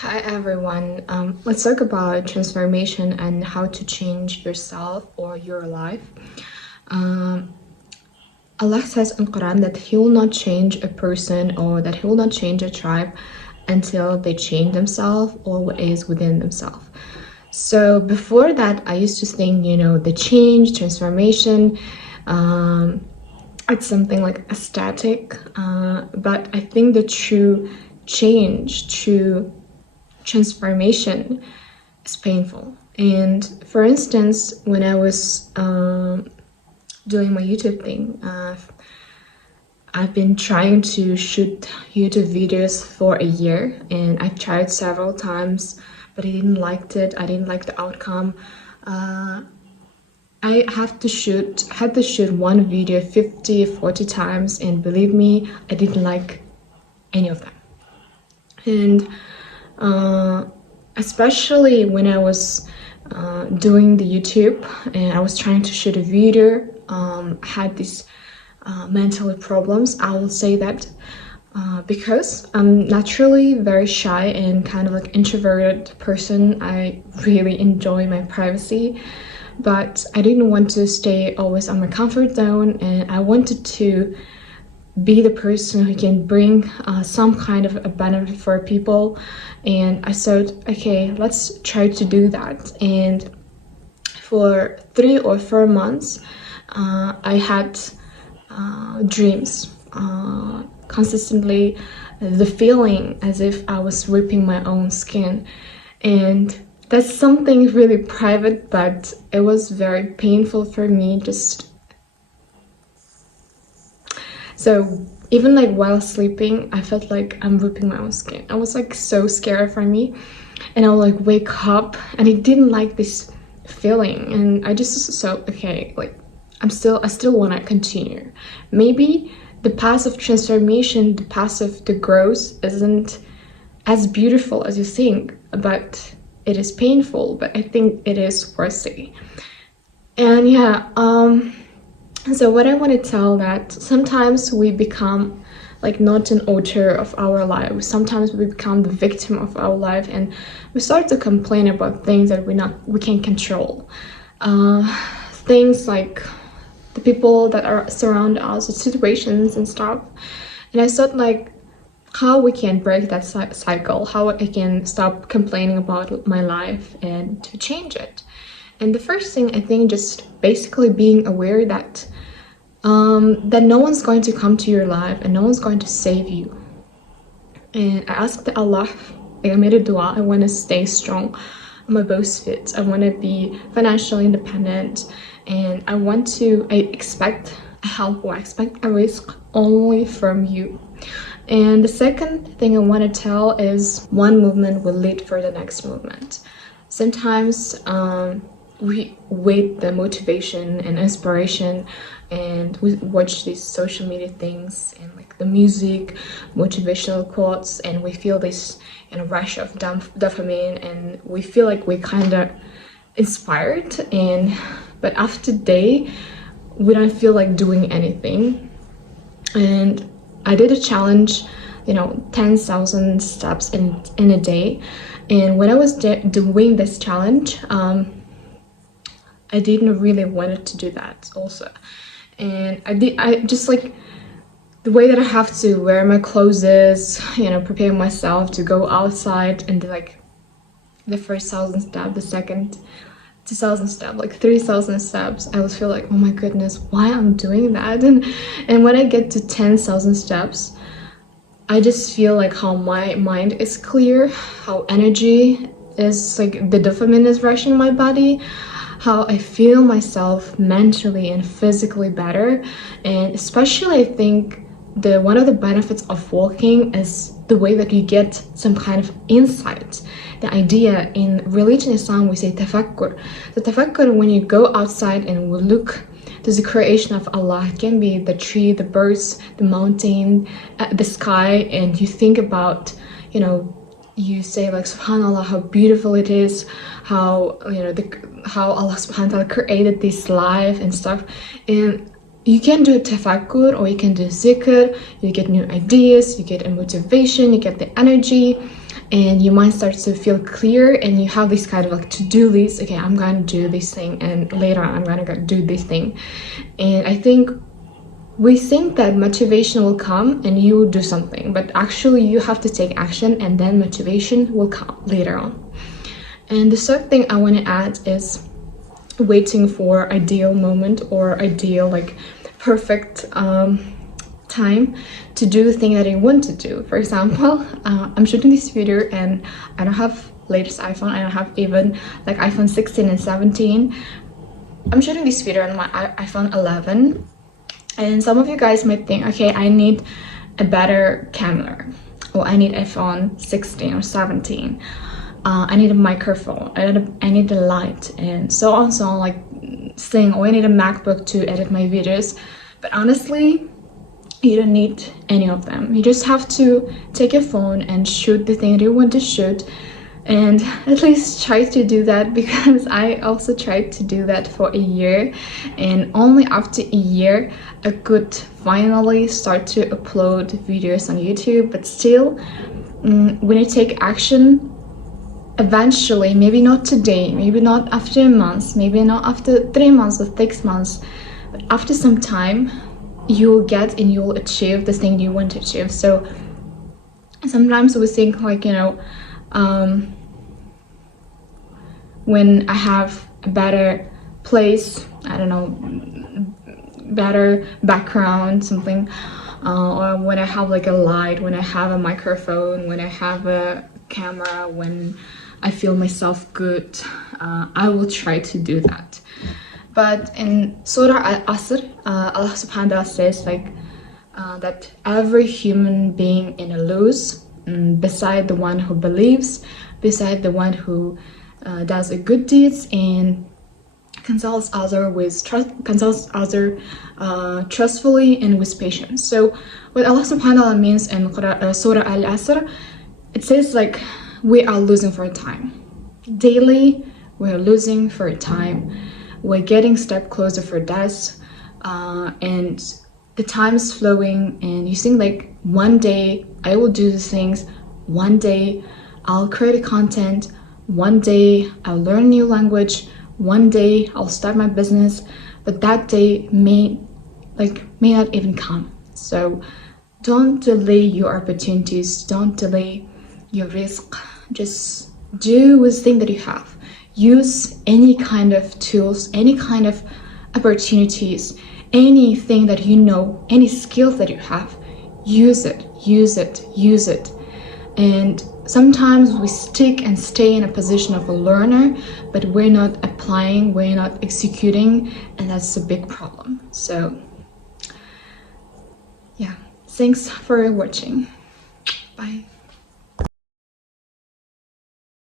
Hi everyone. Let's talk about transformation and how to change yourself or your life. Um, Allah says in Quran that He will not change a person or that He will not change a tribe until they change themselves or what is within themselves. So before that, I used to think, the change, transformation, um, it's something like a static. But I think the true change, true transformation is painful. And for instance, when I was doing my YouTube thing, I've been trying to shoot YouTube videos for a year, and I've tried several times, but I didn't like it. I didn't like the outcome. I had to shoot one video 50, 40 times, and believe me, I didn't like any of them. And especially when I was doing the YouTube and I was trying to shoot a video, I had these mental problems. I will say that because I'm naturally very shy and kind of like introverted person. I really enjoy my privacy, but I didn't want to stay always on my comfort zone, and I wanted to be the person who can bring some kind of a benefit for people. And I thought, okay, let's try to do that. And for 3 or 4 months, I had dreams consistently, the feeling as if I was ripping my own skin. And that's something really private, but it was very painful for me. So even like while sleeping, I felt like I'm ripping my own skin. I was like so scared for me, and I would like wake up, and I didn't like this feeling, and I just thought, okay, like I still want to continue. Maybe the path of transformation, the path of the growth isn't as beautiful as you think, but it is painful. But I think it is worthy. And yeah, so what I want to tell that sometimes we become like not an author of our life. Sometimes we become the victim of our life, and we start to complain about things that we can't control. Things like the people that are surround us, the situations and stuff. And I thought like how we can break that cycle, how I can stop complaining about my life and to change it. And the first thing, I think, just basically being aware that that no one's going to come to your life and no one's going to save you. And I asked Allah, like I made a dua, I want to stay strong on my both feet. I want to be financially independent, and I expect a help, or I expect a risk only from you. And the second thing I want to tell is one movement will lead for the next movement. Sometimes we wait the motivation and inspiration, and we watch these social media things and like the music, motivational quotes, and we feel this rush of dopamine, and we feel like we kind of inspired, but after day we don't feel like doing anything. And I did a challenge, 10,000 steps in a day, and when I was doing this challenge, I didn't really wanted to do that also. And I just like the way that I have to wear my clothes, prepare myself to go outside, and like the first 1,000 step, the second 2,000 steps, like 3,000 steps, I would feel like, oh my goodness, why I'm doing that? And when I get to 10,000 steps, I just feel like how my mind is clear, how energy is like the dopamine is rushing in my body, how I feel myself mentally and physically better. And especially I think one of the benefits of walking is the way that you get some kind of insight. The idea in religion Islam, we say tafakkur. The tafakkur, when you go outside and we look to the creation of Allah, it can be the tree, the birds, the mountain, the sky, and you think about, you say like subhanallah, how beautiful it is, how how Allah subhanahu wa ta'ala created this life and stuff. And you can do tafakkur, or you can do zikr. You get new ideas, you get a motivation, you get the energy. and your mind starts to feel clear, and you have this kind of like to-do list. Okay, I'm going to do this thing, and later on I'm going to do this thing. And I think we think that motivation will come and you will do something, but actually you have to take action, and then motivation will come later on. And the third thing I want to add is waiting for ideal moment or ideal like perfect time to do the thing that you want to do. For example, I'm shooting this video and I don't have latest iPhone. I don't have even like iPhone 16 and 17. I'm shooting this video on my iPhone 11, and some of you guys might think, okay, I need a better camera, or I need iPhone 16 or 17. I need a microphone, I need a light, and so on, like saying, oh, I need a MacBook to edit my videos. But honestly, you don't need any of them. You just have to take your phone and shoot the thing that you want to shoot, and at least try to do that, because I also tried to do that for a year, and only after a year I could finally start to upload videos on YouTube. But still, when you take action, eventually, maybe not today, maybe not after a month, maybe not after 3 months or 6 months, but after some time, you'll get and you'll achieve the thing you want to achieve. So sometimes we think like, you know, when I have a better place, I don't know, better background, something, or when I have like a light, when I have a microphone, when I have a camera, when I feel myself good, I will try to do that. But in Surah Al-Asr, Allah subhanahu wa ta'ala says like that every human being in a lose, beside the one who believes, beside the one who does a good deeds and consults other trustfully and with patience. So what Allah subhanahu wa ta'ala means in Surah Al-Asr, it says like we are losing for time. Daily, we're losing for time. We're getting step closer for death, and the time is flowing, and you think like one day I will do these things, one day I'll create content, one day I'll learn a new language, one day I'll start my business, but that day may not even come. So don't delay your opportunities, don't delay your risk. Just do with the thing that you have. Use any kind of tools, any kind of opportunities, anything that you know, any skills that you have. Use it. And sometimes we stick and stay in a position of a learner, but we're not applying, we're not executing, and that's a big problem. So yeah, thanks for watching. Bye.